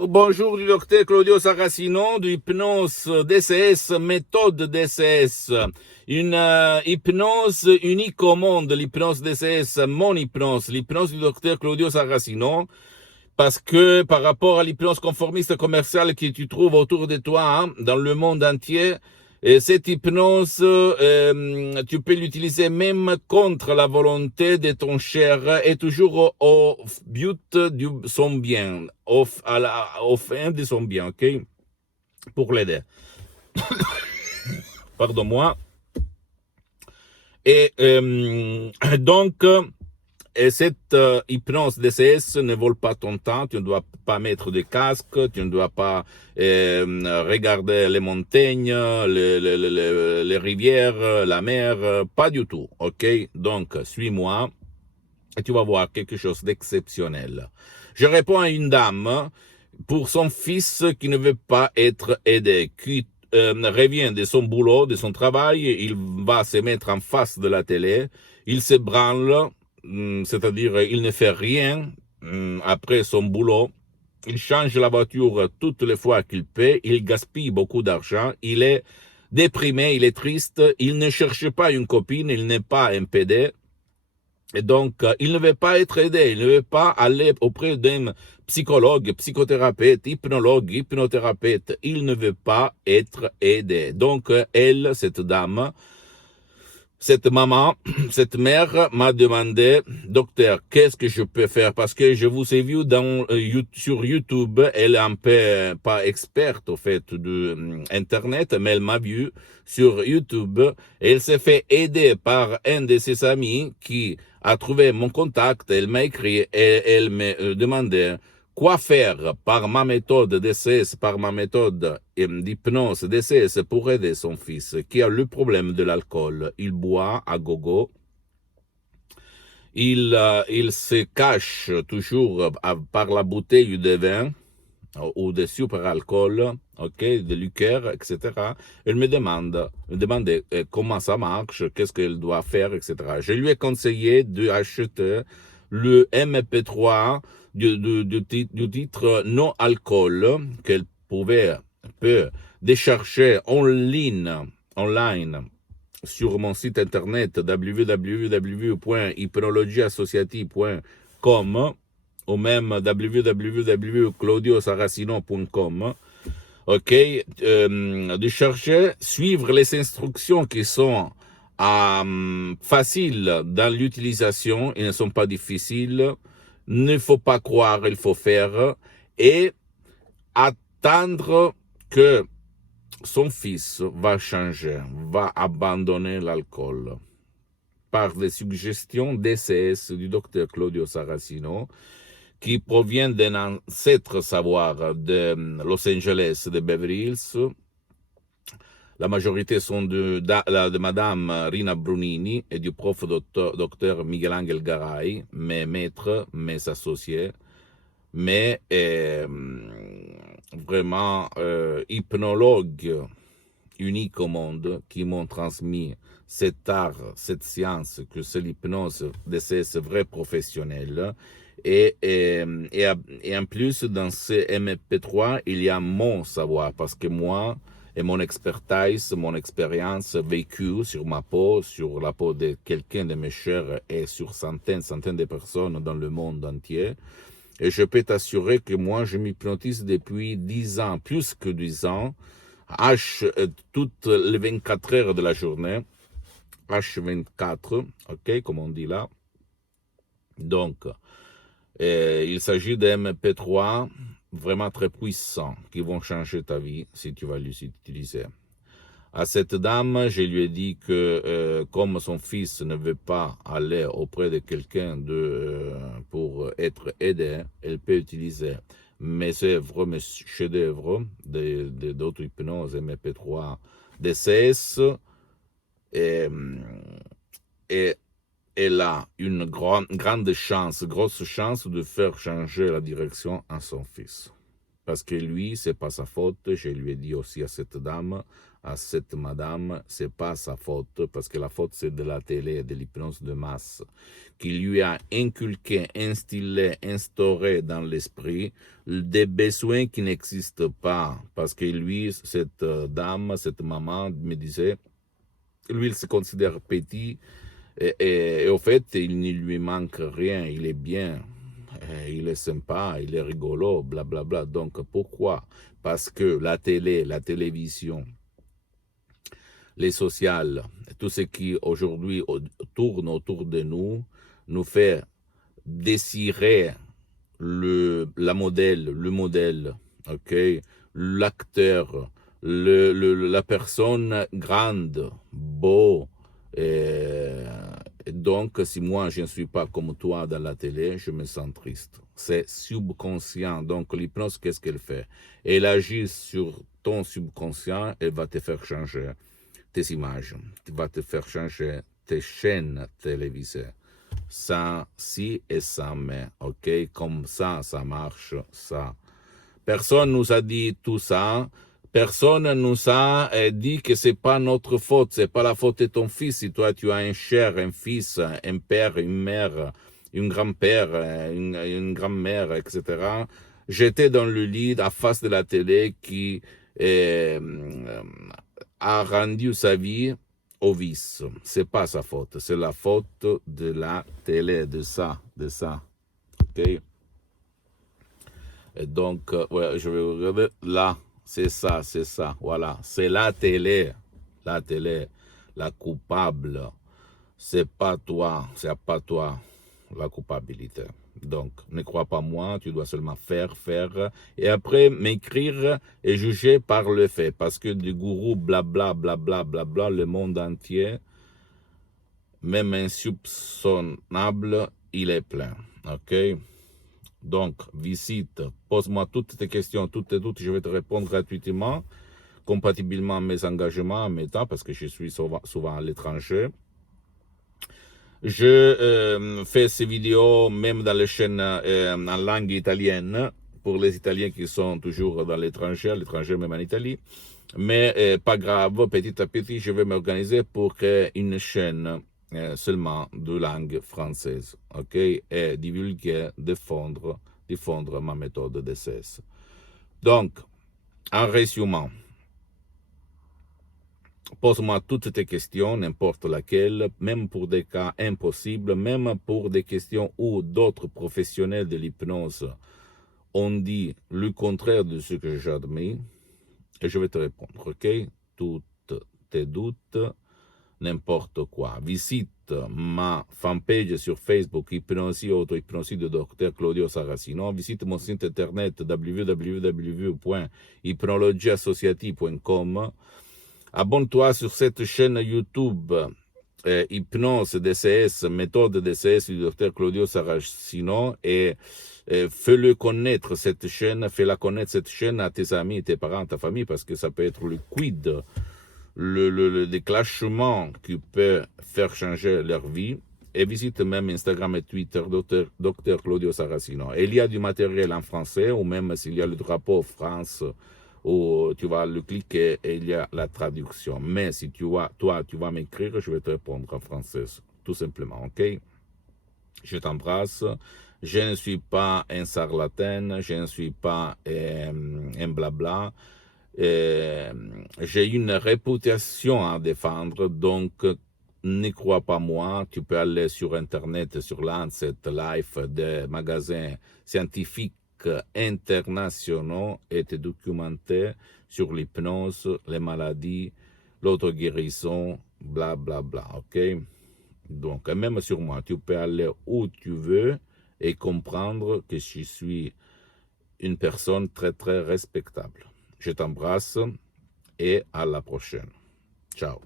Bonjour du docteur Claudio Saracino du hypnose DCS, méthode DCS, une hypnose unique au monde, l'hypnose DCS, mon hypnose, l'hypnose du docteur Claudio Saracino, parce que par rapport à l'hypnose conformiste commerciale que tu trouves autour de toi, dans le monde entier, et cette hypnose, tu peux l'utiliser même contre la volonté de ton cher et toujours au but de son bien, au fin de son bien, ok? Pour l'aider. Pardon-moi. Et donc, et cette hypnose DCS ne vole pas ton temps, tu ne dois pas mettre de casque, tu ne dois pas regarder les montagnes, les rivières, la mer, pas du tout, ok? Donc, suis-moi et tu vas voir quelque chose d'exceptionnel. Je réponds à une dame pour son fils qui ne veut pas être aidé, qui revient de son boulot, de son travail, il va se mettre en face de la télé, il se branle, c'est-à-dire il ne fait rien après son boulot, il change la voiture toutes les fois qu'il peut, il gaspille beaucoup d'argent, il est déprimé, il est triste, il ne cherche pas une copine, il n'est pas un PD, et donc, il ne veut pas être aidé, il ne veut pas aller auprès d'un psychologue, psychothérapeute, hypnologue, hypnothérapeute. Il ne veut pas être aidé. Donc, elle, cette dame, cette maman, cette mère m'a demandé, docteur, qu'est-ce que je peux faire? Parce que je vous ai vu sur YouTube, elle est un peu pas experte au fait de Internet, mais elle m'a vu sur YouTube et elle s'est fait aider par un de ses amis qui a trouvé mon contact. Elle m'a écrit et elle m'a demandé quoi faire par ma méthode DCS, par ma méthode d'hypnose DCS pour aider son fils qui a le problème de l'alcool. Il boit à gogo. Il se cache toujours par la bouteille de vin ou de super alcool, ok, de liqueur, etc. Elle me demandait comment ça marche, qu'est-ce qu'elle doit faire, etc. Je lui ai conseillé d'acheter le MP3 du titre non alcool qu'elle peut décharger online sur mon site internet www.hypnologieassociative.com ou même www.claudiosaracino.com. Ok, de chercher, suivre les instructions qui sont faciles dans l'utilisation, ils ne sont pas difficiles. Il ne faut pas croire, il faut faire et attendre que son fils va changer, va abandonner l'alcool par des suggestions DCS du docteur Claudio Saracino qui provient d'un ancêtre savoir de Los Angeles, de Beverly Hills. La majorité sont de Madame Rina Brunini et du prof docteur Miguel Angel Garay, mes maîtres, mes associés, mais vraiment hypnologues uniques au monde qui m'ont transmis cet art, cette science, que c'est l'hypnose de ces vrais professionnels. Et en plus, dans ce MP3, il y a mon savoir, parce que moi, et mon expertise, mon expérience vécue sur ma peau, sur la peau de quelqu'un de mes chers et sur centaines de personnes dans le monde entier. Et je peux t'assurer que moi, je m'hypnotise depuis 10 ans, plus que 10 ans, toutes les 24 heures de la journée, H24, ok, comme on dit là. Donc, il s'agit d'MP3 vraiment très puissants qui vont changer ta vie si tu vas les utiliser. À cette dame, je lui ai dit que comme son fils ne veut pas aller auprès de quelqu'un pour être aidé, elle peut utiliser mes œuvres, mes chefs-d'œuvre d'auto-hypnose MP3 DCS et, et elle a une grande chance, grosse chance de faire changer la direction à son fils. Parce que lui, c'est pas sa faute. Je lui ai dit aussi à cette dame, à cette madame, c'est pas sa faute, parce que la faute, c'est de la télé, de l'hypnose de masse, qui lui a inculqué, instillé, instauré dans l'esprit des besoins qui n'existent pas. Parce que lui, cette dame, cette maman me disait, lui, il se considère petit, et au fait, il ne lui manque rien, il est bien. Il est sympa, il est rigolo, blablabla. Bla bla. Donc, pourquoi? Parce que la télé, la télévision, les sociales, tout ce qui aujourd'hui tourne autour de nous, nous fait désirer le modèle, ok, l'acteur, la personne grande, beau. Donc, si moi, je ne suis pas comme toi dans la télé, je me sens triste. C'est subconscient. Donc, l'hypnose, qu'est-ce qu'elle fait? Elle agit sur ton subconscient, elle va te faire changer tes images, elle va te faire changer tes chaînes télévisées. Sans si et sans mais, ok? Comme ça marche, ça. Personne nous a dit tout ça. Personne nous a dit que c'est pas notre faute, c'est pas la faute de ton fils. Si toi tu as un cher, un fils, un père, une mère, une grand-père, une grand-mère, etc. J'étais dans le lit à face de la télé qui a rendu sa vie au vice. C'est pas sa faute, c'est la faute de la télé, de ça. Ok? Et donc, ouais, je vais regarder là. C'est ça, voilà. C'est la télé, la coupable. C'est pas toi, la culpabilité. Donc, ne crois pas moi, tu dois seulement faire, et après m'écrire et juger par le fait. Parce que du gourou, blablabla, le monde entier, même insoupçonnable, il est plein. Ok? Donc, visite, pose-moi toutes tes questions, toutes tes doutes, je vais te répondre gratuitement, compatiblement à mes engagements, à mes temps, parce que je suis souvent à l'étranger. Je fais ces vidéos même dans les chaînes en langue italienne, pour les Italiens qui sont toujours dans l'étranger même en Italie. Mais pas grave, petit à petit, je vais m'organiser pour créer une chaîne seulement de langue française, ok? Et divulguer, diffondre ma méthode DCS. Donc, en résumant, pose-moi toutes tes questions, n'importe laquelle, même pour des cas impossibles, même pour des questions où d'autres professionnels de l'hypnose ont dit le contraire de ce que j'admets, et je vais te répondre, ok? Toutes tes doutes, n'importe quoi. Visite ma fanpage sur Facebook, Hypnosie, Auto-Hypnosie de Dr Claudio Saracino. Visite mon site internet www.hypnologieassociative.com. Abonne-toi sur cette chaîne YouTube Hypnose DCS, méthode DCS du Dr Claudio Saracino, et fais-la connaître cette chaîne à tes amis, tes parents, ta famille, parce que ça peut être le quid, le déclenchement qui peut faire changer leur vie. Et visite même Instagram et Twitter, Dr Claudio Saracino. Et il y a du matériel en français, ou même s'il y a le drapeau France, où tu vas le cliquer et il y a la traduction. Mais si tu vas m'écrire, je vais te répondre en français, tout simplement, ok? Je t'embrasse. Je ne suis pas un charlatan, je ne suis pas un blabla. J'ai une réputation à défendre, donc ne crois pas moi. Tu peux aller sur Internet, sur Lancet, Life, des magasins scientifiques internationaux et te documenter sur l'hypnose, les maladies, l'auto-guérison, blablabla, ok? Donc, même sur moi, tu peux aller où tu veux et comprendre que je suis une personne très, très respectable. Je t'embrasse et à la prochaine. Ciao.